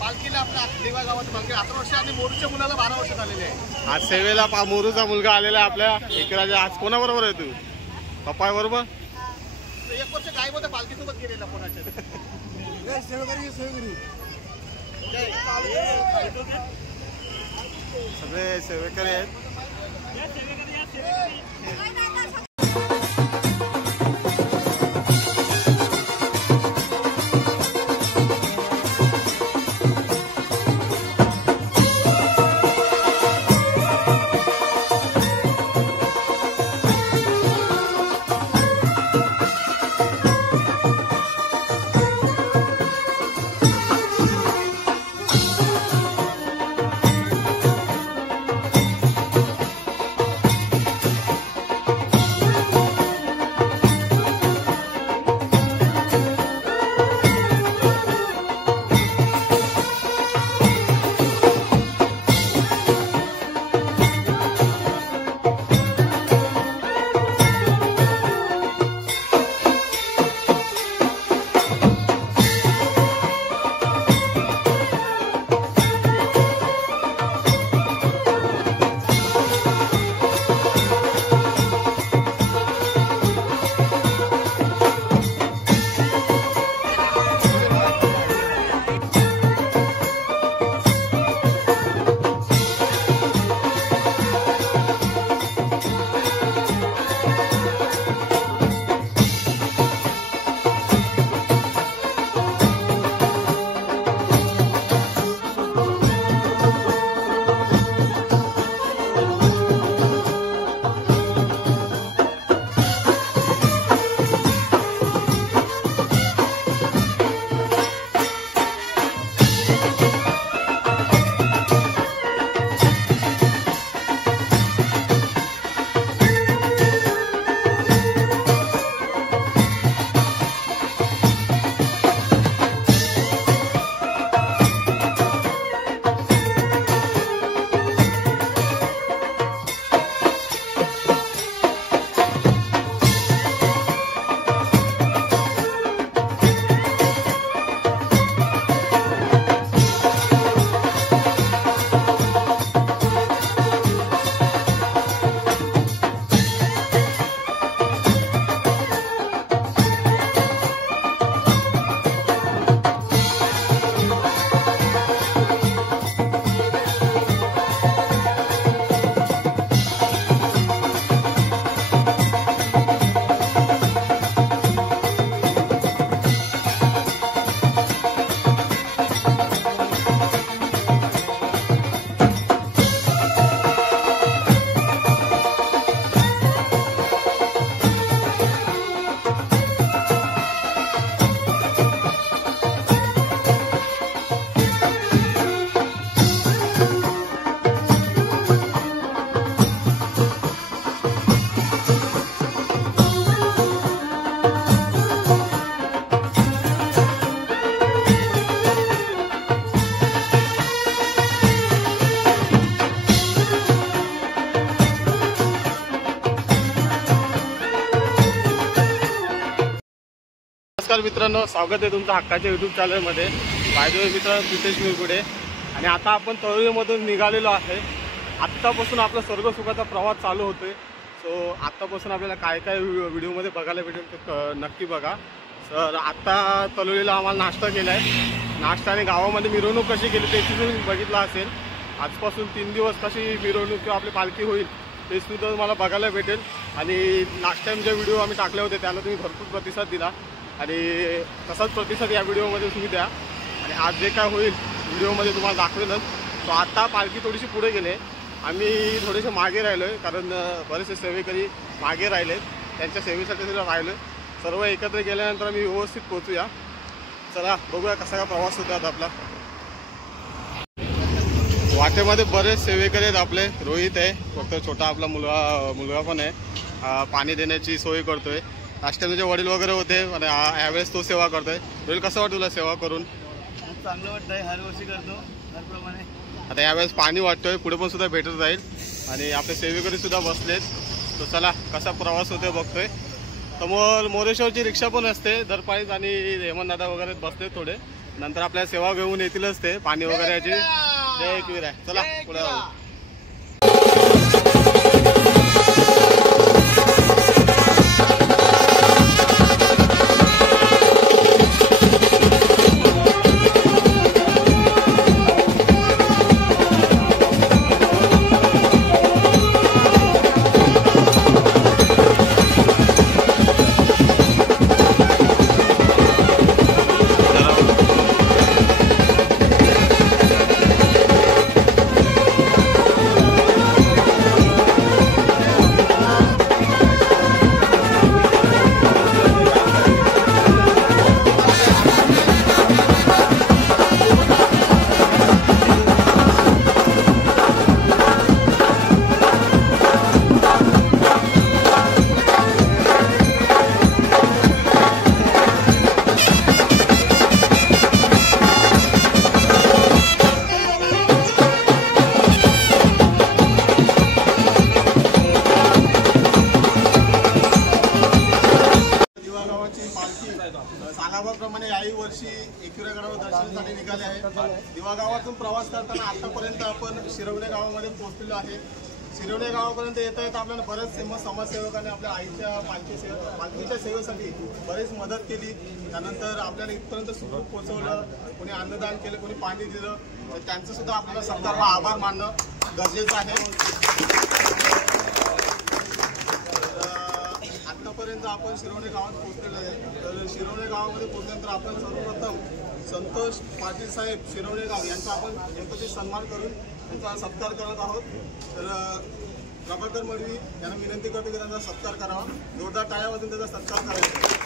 पालखीला आपल्या देवा गावात पालखी 11 वर्ष आणि मोरूच्या मुलाला 12 वर्ष झालेले आहे. आज सेवेला मोरूचा मुलगा आलेला आहे आपल्या इकडे. आज कोणाबरोबर आहे तू? पप्पा बरोबर? 1 वर्ष गायब पालखीसोबत गेलेला कोणाच्या. सगळे सेवेकरी आहेत. नमस्कार मित्रांनो, स्वागत आहे तुमचं हक्काच्या यूट्यूब चॅनलमध्ये. बाय द वे मित्रांनो, प्रितेश मिरगुडे. आणि आता आपण तळोलीमधून निघालेलो आहे. आत्तापासून आपला स्वर्गसुखाचा प्रवास चालू होतोय. सो आत्तापासून आपल्याला काय काय व्हिडिओमध्ये बघायला भेटेल ते नक्की बघा. तर आत्ता तळोलीला आम्हाला नाश्ता केला आहे. नाश्त्याने गावामध्ये मिरवणूक कशी केली ते तुम्ही बघितलं असेल. आजपासून 3 दिवस कशी मिरवणूक किंवा आपली पालखी होईल ते सुद्धा मला बघायला भेटेल. आणि लास्ट टाइम जे व्हिडिओ आम्ही टाकले होते त्याला तुम्ही भरपूर प्रतिसाद दिला आणि तसाच प्रतिसाद या व्हिडिओमध्ये तुम्ही द्या. आणि आज जे काय होईल व्हिडिओमध्ये तुम्हाला दाखवेलच. तो आता पालखी थोडीशी पुढे गेले, आम्ही थोडेसे मागे राहिलो आहे कारण बरेचसे सेवेकरी मागे राहिले, त्यांच्या सेवेसाठी सुद्धा राहिलो. सर्व एकत्र गेल्यानंतर आम्ही व्यवस्थित पोहोचूया. चला बघूया कसा का प्रवास होता आता आपला. वाटेमध्ये बरेच सेवेकरी आहेत आपले. रोहित आहे, फक्त छोटा आपला मुलगा पण आहे, पाणी देण्याची सोय करतोय. लास्ट टाइम वडील वगैरे होते आणि यावेळेस तो सेवा करतोय. रोहित कसं वाटतं तुला सेवा करून? खूप चांगलं वाटतंय, हर वर्षी करतो त्याप्रमाणे. आता यावेळेस पाणी वाटतोय, पुढे पण सुद्धा भेटत जाईल. आणि आपले सेवेकरी सुद्धा बसलेत. तर चला कसा प्रवास होतोय बघतोय. समोर मोरेश्वरची रिक्षा पण असते दरपाळीच आणि हेमंतदादा वगैरे बसले थोडे. नंतर आपल्या सेवा घेऊन येतीलच ते पाणी वगैरे याची. जय एकवीर आहे. चला पुढे जाऊ. सालाबाप्रमाणे याही वर्षी एकविरागडावर दर्शनासाठी निघाले आहे. दिवा गावातून प्रवास करताना आतापर्यंत आपण शिरवणे गावामध्ये पोहोचलेलो आहे. शिरवणे गावापर्यंत येता येता आपल्याला बरेच समाजसेवकांनी आपल्या आईच्या पालखीच्या सेवेसाठी बरीच मदत केली. त्यानंतर आपल्याला इथपर्यंत सुखरूप पोहोचवलं. कोणी अन्नदान केलं, कोणी पाणी दिलं. तर त्यांचं सुद्धा आपल्याला सरकारला आभार मानणं गरजेचं आहे. आतापर्यंत आपण शिरवणे गावात पोहोचलेलो आहे. तर शिरवणे गावामध्ये पोहोचल्यानंतर आपण सर्वप्रथम संतोष पाटील साहेब शिरवणे गाव यांचा आपण नेमकं सन्मान करून त्यांचा सत्कार करत आहोत. तर प्रभाकर मडवी यांना विनंती करतो की त्यांचा सत्कार करावा. जोरदार टाळ्या वाजून त्याचा सत्कार करायचा.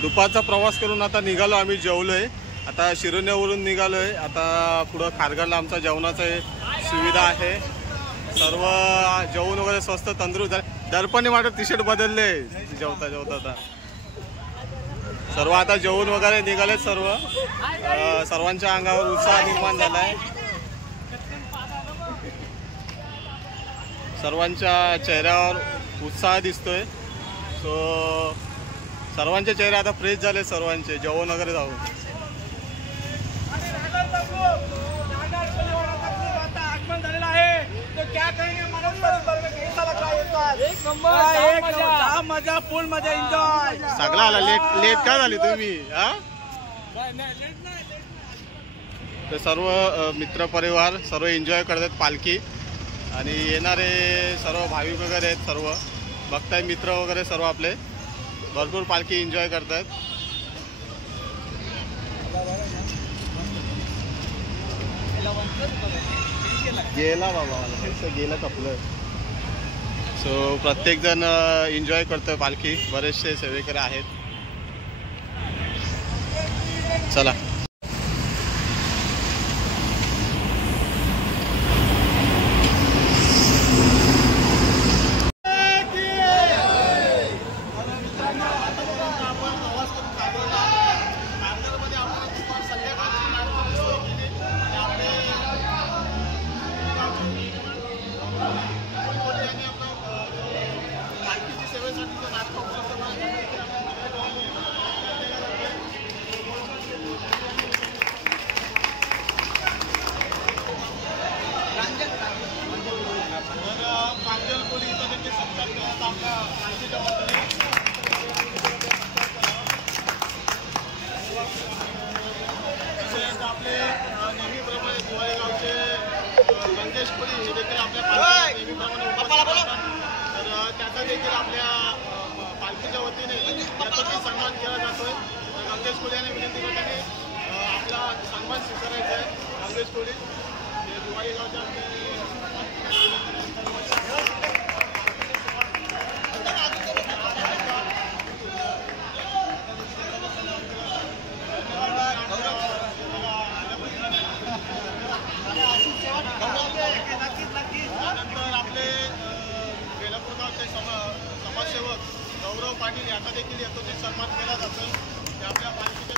दुपारचा प्रवास करून आता निघालो आम्ही. जेवलोय आता शिरोण्यावरून निघालोय. आता पुढं खारघरला आमचा जेवणाचा सुविधा आहे. सर्व जेवण वगैरे स्वस्त तंदुरुस्त. दर्पणी वाटत टी शर्ट बदलले जेवता जेवता. आता सर्व आता जेवण वगैरे निघालेत. सर्वांच्या अंगावर उत्साह निर्माण झालाय. सर्वांच्या चेहऱ्यावर उत्साह दिसतोय. सो सर्वांचे चेहरे आता फ्रेश झाले, सर्वांचे जेवण वगैरे जाऊन. आगमन झालेला आहे. तो क्या करेंगे मजा फुल मजा एन्जॉय. सगळा आला. लेट का झाली तुम्ही? हा तर सर्व मित्र परिवार सर्व एन्जॉय करतात पालखी. आणि येणारे सर्व भाविक वगैरे आहेत, सर्व बघताय मित्र वगैरे सर्व आपले भरपूर पालखी एन्जॉय करतात. गेला बाबा, मला गेलं कपलं. सो प्रत्येक जण एन्जॉय करतोय पालखी. बरेचसे सेवेकरी आहेत. चला पालखीच्या वतीने सन्मान केला जातोय. गंगेश कोळी यांनी विनंती करताना आपला सन्मान स्वीकारायचा आहे. गंगेश कोळी दिवाळी गावच्या त्यानंतर आपले बेलापूर गावचे समाजसेवक गौरव पाटील यांना देखील यथोचित सन्मान केला जातो. ते आपल्या पालखीच्या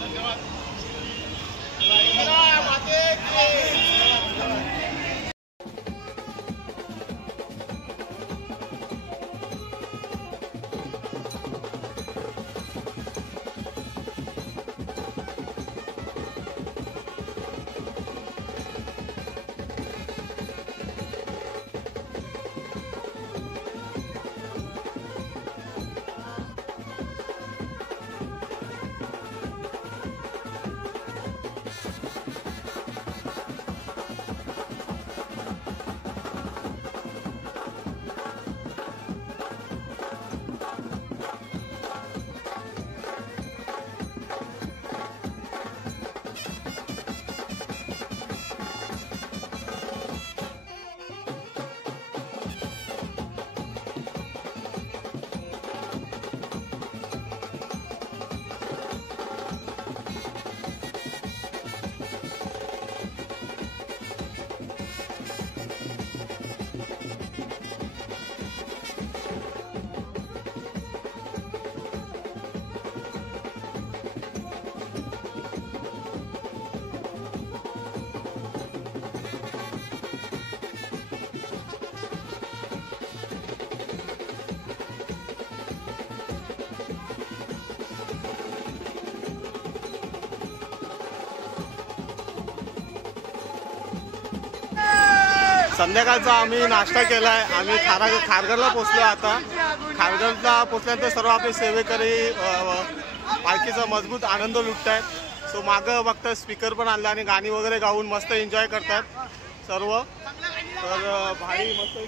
धन्यवाद. संध्याकाळचा आम्ही नाश्ता केलाय. आम्ही खारघरला पोचलो. आता खारघरला पोचल्यानंतर सर्व आपले सेवेकरी पालखीचा मजबूत आनंद लुटतायत. सो मागं बघता स्पीकर पण आणला आणि गाणी वगैरे गाऊन मस्त एन्जॉय करतात सर्व. तर भाई मस्त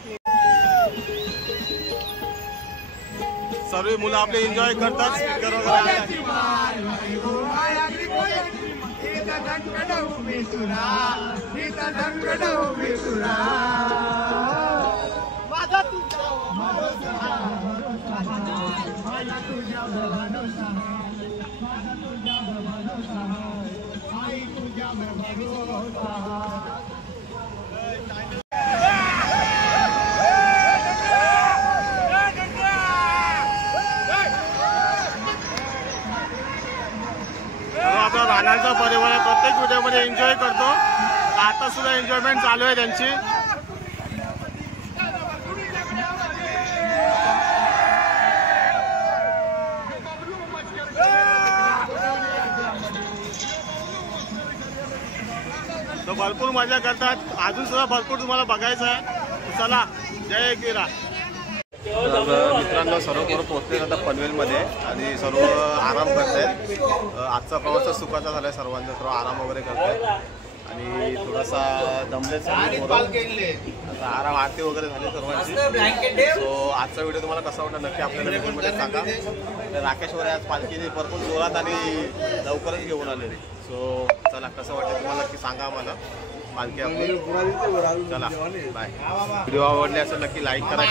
सर्व मुलं आपले एन्जॉय करतात. स्पीकर वगैरे गाण्याचा परिवार आहे, प्रत्येक व्हिडिओमध्ये एन्जॉय करतो. आता सुद्धा एन्जॉयमेंट चालू आहे त्यांची. तर भरपूर मजा करतात. अजून सुद्धा भरपूर तुम्हाला बघायचं आहे. चला, जय गिरा. तर मित्रांनो, सर्व पोहोचले आता पनवेलमध्ये आणि सर्व आराम करतायत. आजचा प्रवास सुखाचा झालाय. सर्वांचा सर्व आराम वगैरे करतायत आणि थोडासा दमलेच आता आराम, आरती वगैरे झाली सर्वांची. सो आजचा व्हिडिओ तुम्हाला कसा वाटला नक्की आपल्याला कमेंटमध्ये सांगा. तर राकेश्वर आज पालखीने भरपूर जोरात आणि लवकरच घेऊन आलेली. सो चला, कसं वाटतं तुम्हाला नक्की सांगा आम्हाला पालखी आपली. चला बाय. व्हिडिओ आवडले असेल नक्की लाईक करा.